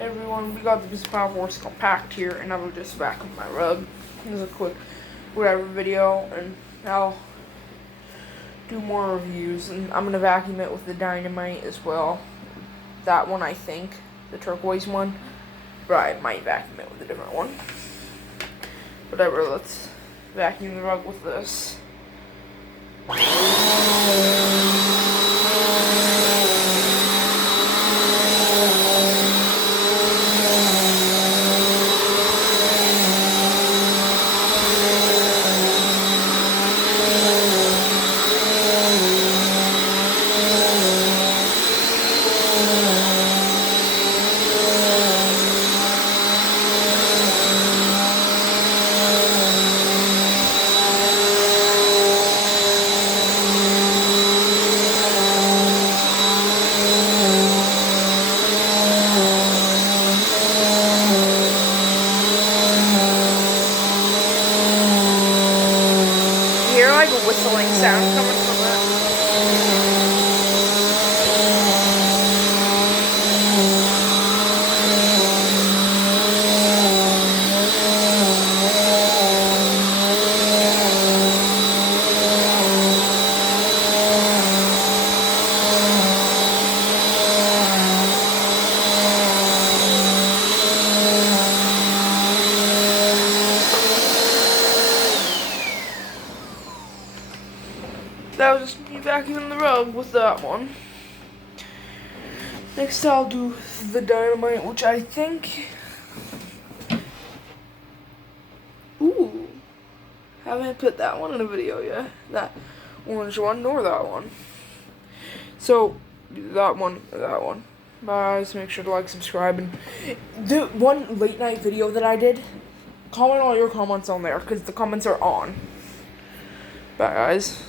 Hey everyone, we got the bissell powerforce compact here, and I will just vacuum my rug. This is a quick whatever video, and I'll do more reviews. And I'm gonna vacuum it with the dynamite as well. That one, I think, the turquoise one, but I might vacuum it with a different one. Whatever. Let's vacuum the rug with this. You hear like a whistling sound coming from it? That was just me vacuuming the rug with that one. Next I'll do the dynamite, which I think... Ooh. Haven't put that one in a video yet. That orange one, nor that one. So, that one, or that one. Bye, so make sure to like, subscribe, and the one late night video that I did, comment all your comments on there, because the comments are on. Bye, guys.